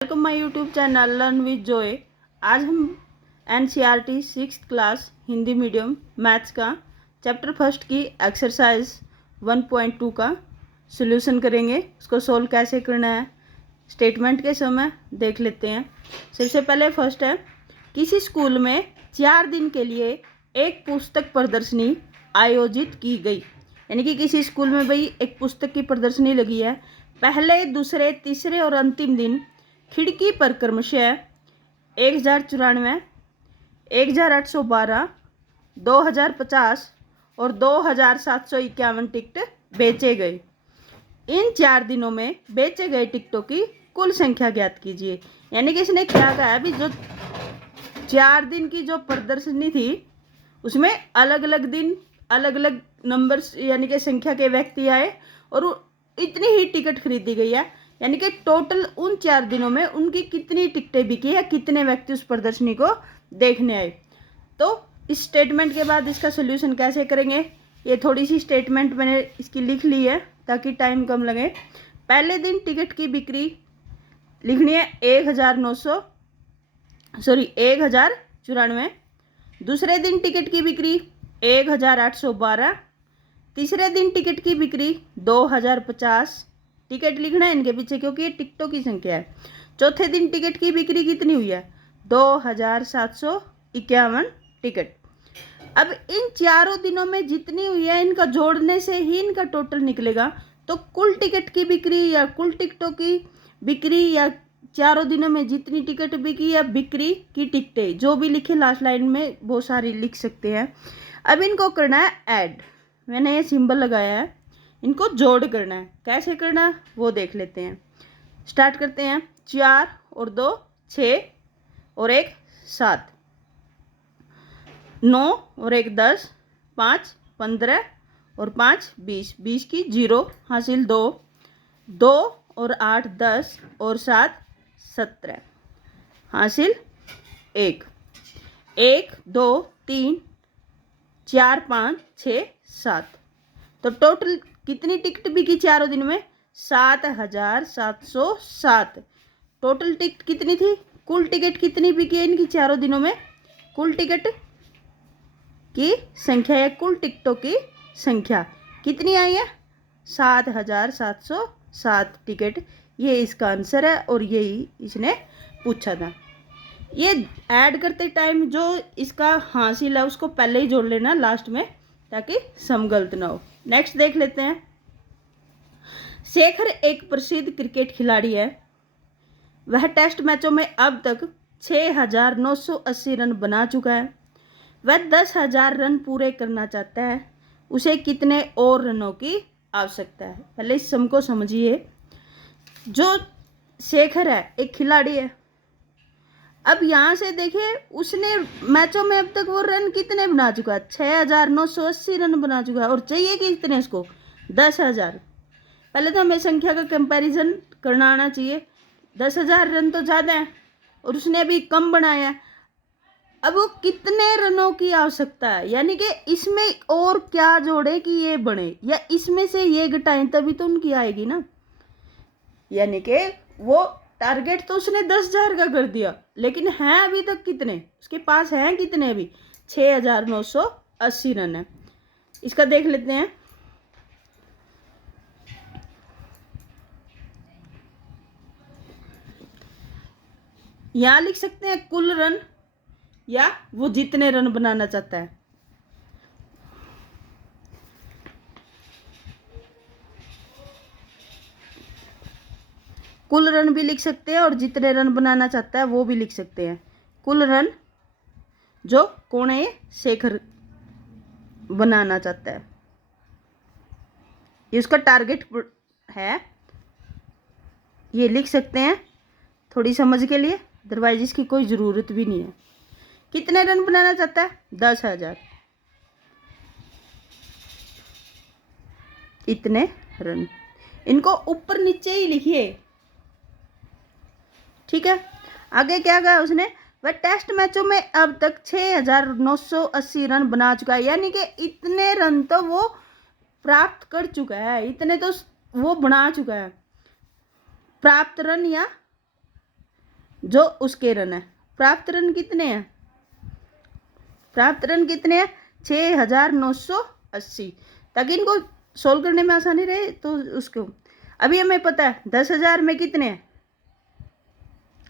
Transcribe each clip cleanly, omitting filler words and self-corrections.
Welcome my YouTube channel learn with Joy. आज हम NCERT 6th class Hindi medium maths का chapter first की exercise 1.2 का सॉल्यूशन करेंगे। उसको सोल्व कैसे करना है स्टेटमेंट के समय देख लेते हैं। सबसे पहले फर्स्ट है, किसी स्कूल में 4 दिन के लिए एक पुस्तक प्रदर्शनी आयोजित की गई। यानी कि किसी स्कूल में भाई एक पुस्तक की प्रदर्शनी लगी है। पहले, दूसरे, तीसरे और अंतिम दिन खिड़की पर क्रमशः 1094, 1812, 2050 और 2751 टिकट बेचे गए। इन 4 दिनों में बेचे गए टिकटों की कुल संख्या ज्ञात कीजिए। यानी कि इसने क्या कहा है, अभी जो 4 दिन की जो प्रदर्शनी थी उसमें अलग अलग दिन अलग अलग नंबर्स यानी कि संख्या के व्यक्ति आए और इतनी ही टिकट खरीदी गई है। यानी कि टोटल उन 4 दिनों में उनकी कितनी टिकटें बिकी है, कितने व्यक्ति उस प्रदर्शनी को देखने आए। तो इस स्टेटमेंट के बाद इसका सोल्यूशन कैसे करेंगे, ये थोड़ी सी स्टेटमेंट मैंने इसकी लिख ली है ताकि टाइम कम लगे। पहले दिन टिकट की बिक्री लिखनी है 1094। दूसरे दिन टिकट की बिक्री 1812। तीसरे दिन टिकट की बिक्री 2050। टिकट लिखना है इनके पीछे क्योंकि ये टिकटों की संख्या है। चौथे दिन टिकट की बिक्री कितनी हुई है, 2751 टिकट। अब इन चारों दिनों में जितनी हुई है इनका जोड़ने से ही इनका टोटल निकलेगा। तो कुल टिकट की बिक्री या कुल टिकटों की बिक्री या चारों दिनों में जितनी टिकट बिकी या बिक्री की टिकटें जो भी लिखे लास्ट लाइन में बहुत सारी लिख सकते हैं। अब इनको करना है ऐड। मैंने ये सिंबल लगाया है, इनको जोड़ करना है। कैसे करना है वो देख लेते हैं। स्टार्ट करते हैं। 4 और 2 6 और 1 7, 9 और 1 10, 5 15 और 5 20, 20 की 0 हासिल 2, 2 और 8 10 और 7 17 हासिल 1, 1 2 3 4 5 6 7। तो टोटल कितनी टिकट बिकी चारों दिन में, 7707। टोटल टिकट कितनी थी, कुल टिकट कितनी बिकी है इनकी चारों दिनों में, कुल टिकट की संख्या या कुल टिकटों की संख्या कितनी आई है, 7707 टिकट। ये इसका आंसर है और यही इसने पूछा था। ये ऐड करते टाइम जो इसका हासिल है उसको पहले ही जोड़ लेना लास्ट में ताकि सम गलत ना हो। नेक्स्ट देख लेते हैं। शेखर एक प्रसिद्ध क्रिकेट खिलाड़ी है। वह टेस्ट मैचों में अब तक 6980 रन बना चुका है। वह 10,000 रन पूरे करना चाहता है। उसे कितने और रनों की आवश्यकता है। पहले इस सम को समझिए। जो शेखर है एक खिलाड़ी है। अब यहाँ से देखिए उसने मैचों में अब तक वो रन कितने बना चुका है, 6980 रन बना चुका है और चाहिए कि कितने इसको, 10,000। पहले तो हमें संख्या का कंपैरिजन करना आना चाहिए। 10,000 रन तो ज़्यादा है और उसने अभी कम बनाया है। अब वो कितने रनों की आवश्यकता है, यानी कि इसमें और क्या जोड़े कि ये बने या इसमें से ये घटाएं तभी तो उनकी आएगी ना। यानी कि वो टारगेट तो उसने 10,000 का कर दिया लेकिन है अभी तक कितने उसके पास हैं, कितने अभी 6980 रन है। इसका देख लेते हैं। यहां लिख सकते हैं कुल रन या वो जितने रन बनाना चाहता है। कुल रन भी लिख सकते हैं और जितने रन बनाना चाहता है वो भी लिख सकते हैं। कुल रन जो कौन है, ये शेखर बनाना चाहता है, ये उसका टारगेट है, ये लिख सकते हैं थोड़ी समझ के लिए, अदरवाइज इसकी कोई ज़रूरत भी नहीं है। कितने रन बनाना चाहता है, 10,000। इतने रन, इनको ऊपर नीचे ही लिखिए, ठीक है। आगे क्या कहा उसने, वह टेस्ट मैचों में अब तक 6980 रन बना चुका है। यानी कि इतने रन तो वो प्राप्त कर चुका है, इतने तो वो बना चुका है। प्राप्त रन या जो उसके रन है। प्राप्त रन कितने हैं? प्राप्त रन कितने हैं? 6980। ताकि इनको सोल्व करने में आसानी रहे तो उसको अभी हमें पता है 10,000 में कितने हैं?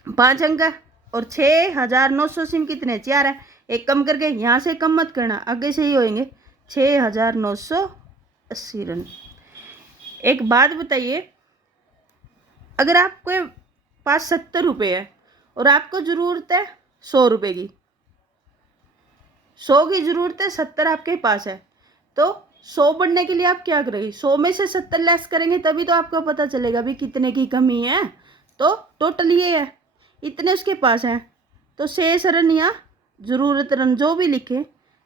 5 अंक है। और 6,980 में कितने? 4 है। एक कम करके, यहाँ से कम मत करना, आगे से ही होएंगे। 6,980 रन। एक बात बताइए, अगर आपके पास 70 रुपये है और आपको ज़रूरत है 100 रुपये की, 100 की ज़रूरत है, 70 आपके पास है, तो 100 बढ़ने के लिए आप क्या करेंगे? 100 में से 70 लेस करेंगे तभी तो आपको पता चलेगा भी कितने की कमी है। तो टोटल ये है, इतने उसके पास हैं, तो शेष रन या ज़रूरत रन जो भी लिखे,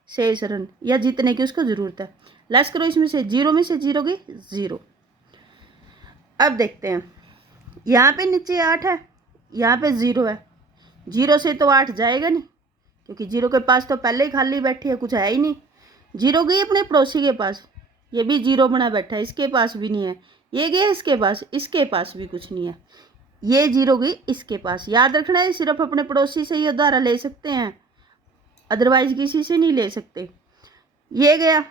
शेष रन या जितने की उसको ज़रूरत है, लेस करो इसमें से, 0 में से 0 की 0। अब देखते हैं, यहाँ पे नीचे 8 है, यहाँ पे 0 है। 0 से तो 8 जाएगा नहीं, क्योंकि 0 के पास तो पहले ही खाली बैठी है, कुछ है ही नहीं। 0 गई अपने पड़ोसी के पास, ये भी 0 बना बैठा है, इसके पास भी नहीं है। ये गया इसके पास भी कुछ नहीं है। ये 0 गई इसके पास। याद रखना है, सिर्फ अपने पड़ोसी से ही उधार ले सकते हैं, अदरवाइज किसी से नहीं ले सकते। ये गया,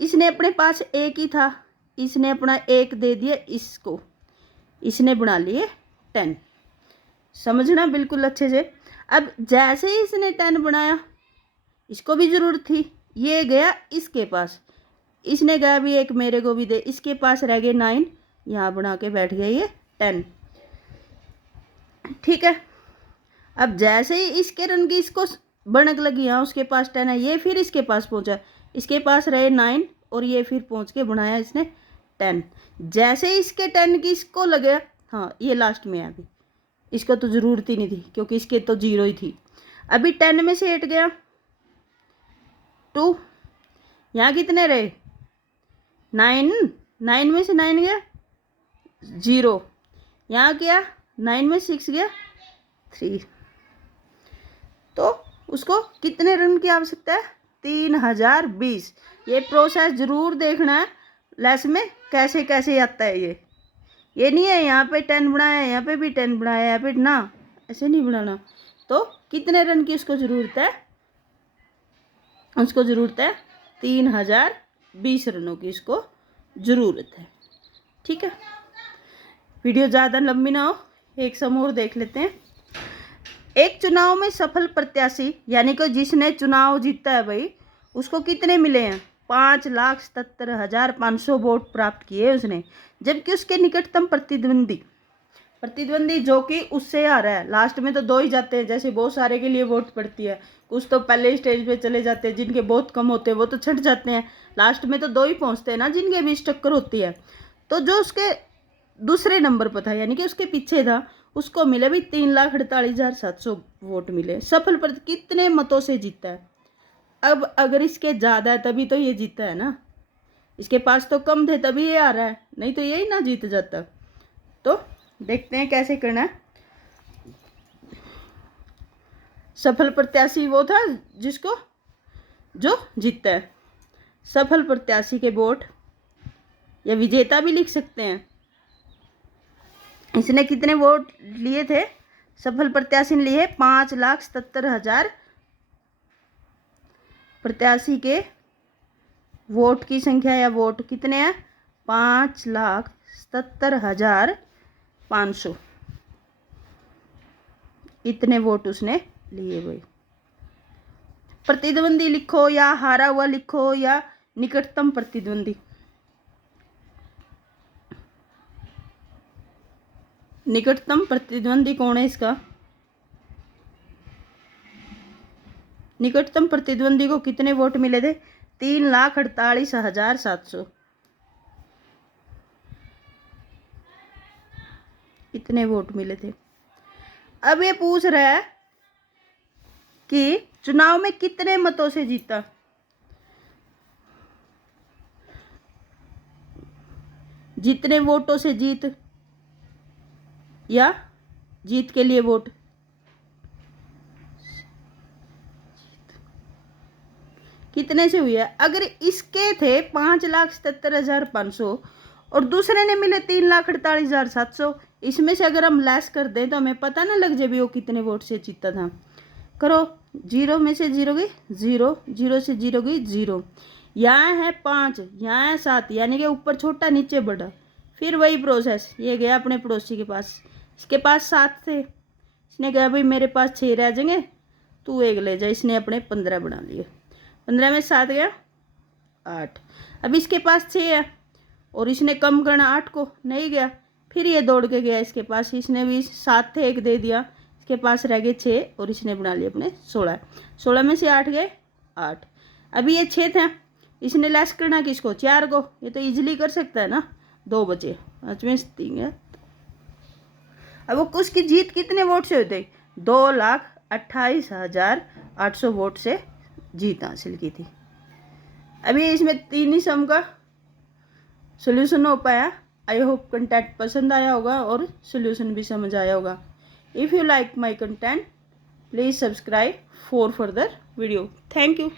इसने अपने पास 1 ही था, इसने अपना 1 दे दिया इसको, इसने बना लिए 10। समझना बिल्कुल अच्छे से। अब जैसे ही इसने 10 बनाया, इसको भी ज़रूरत थी, ये गया इसके पास, इसने कहा भी 1 मेरे को भी दे, इसके पास रह गए 9, यहाँ बना के बैठ गया ये 10। ठीक है। अब जैसे ही इसके रन की इसको बनक लगी, यहाँ उसके पास 10 है, ये फिर इसके पास पहुँचा, इसके पास रहे 9 और ये फिर पहुँच के बनाया इसने 10। जैसे ही इसके 10 की इसको लगे, हाँ ये लास्ट में है, अभी इसको तो ज़रूरत ही नहीं थी क्योंकि इसके तो 0 ही थी। अभी 10 में से 8 गया 2, यहाँ कितने रहे? 9 में से 9 गया 0, यहाँ क्या 9 में 6 गया 3। तो उसको कितने रन की आवश्यकता है? 3020। ये प्रोसेस ज़रूर देखना है, लेस में कैसे कैसे आता है। ये नहीं है यहाँ पे 10 बनाया, यहाँ पे भी 10 बनाया, यहाँ पे ना, ऐसे नहीं बनाना। तो कितने रन की उसको ज़रूरत है? उसको ज़रूरत है 3020 रनों की इसको ज़रूरत है। ठीक है, वीडियो ज़्यादा लंबी ना हो, एक समूह और देख लेते हैं। एक चुनाव में सफल प्रत्याशी, यानी कि जिसने चुनाव जीता है भाई, उसको कितने मिले हैं? 5,77,500 वोट प्राप्त किए उसने। जबकि उसके निकटतम प्रतिद्वंदी जो कि उससे आ रहा है, लास्ट में तो 2 ही जाते हैं, जैसे बहुत सारे के लिए वोट पड़ती है, कुछ तो पहले स्टेज पे चले जाते हैं, जिनके बहुत कम होते हैं वो तो छट जाते हैं, लास्ट में तो 2 ही पहुंचते हैं ना, जिनके बीच टक्कर होती है। तो जो उसके दूसरे नंबर पर था, यानी कि उसके पीछे था, उसको मिले भी 3,48,700 वोट मिले। सफल पर कितने मतों से जीता है? अब अगर इसके ज़्यादा है तभी तो ये जीता है ना, इसके पास तो कम थे तभी ये आ रहा है, नहीं तो यही ना जीत जाता। तो देखते हैं कैसे करना है। सफल प्रत्याशी वो था जिसको जो जीतता है। सफल प्रत्याशी के वोट, या विजेता भी लिख सकते हैं। इसने कितने वोट लिए थे? सफल प्रत्याशी ने लिए 5,77,000। प्रत्याशी के वोट की संख्या या वोट कितने हैं? 5,77,500। इतने वोट उसने लिए भाई। प्रतिद्वंदी लिखो या हारा हुआ लिखो या निकटतम प्रतिद्वंदी। निकटतम प्रतिद्वंदी कौन है इसका? निकटतम प्रतिद्वंदी को कितने वोट मिले थे? 3,48,700। इतने वोट मिले थे। अब ये पूछ रहा है कि चुनाव में कितने मतों से जीता। जितने वोटों से जीत या जीत के लिए वोट। कितने से हुई है? अगर इसके थे 5,77,500 और दूसरे ने मिले 3,48,700, इसमें से अगर हम लेस कर दें तो हमें पता ना लग जाए भी वो कितने वोट से जीता था। करो, 0 में से 0 गई 0, 0 से 0 गई 0, यहाँ है 5, यहाँ है 7, यानी कि ऊपर छोटा नीचे बड़ा। फिर वही प्रोसेस, ये गया अपने पड़ोसी के पास, इसके पास 7 थे, इसने कहा भाई मेरे पास 6 रह जाएंगे, तू एक ले जा, इसने अपने 15 बना लिए। 15 में 7 गया 8। अब इसके पास 6 है और इसने कम करना 8 को, नहीं गया। फिर ये दौड़ के गया इसके पास, इसने भी 7 थे, एक दे दिया, इसके पास रह गए 6 और इसने बना लिए अपने 16। 16 में से 8 गए 8। अभी ये 6 थे, इसने लेस करना किसको, 4 को, ये तो इजीली कर सकता है ना। 2 बचे, 5 में 3 है। अब वो उसकी जीत कितने वोट से होते, 2,28,800 वोट से जीत हासिल की थी। अभी इसमें 3 ही सम का सोल्यूशन हो पाया। आई होप कंटेंट पसंद आया होगा और सोल्यूशन भी समझ आया होगा। If you like my content please subscribe for further video. Thank you.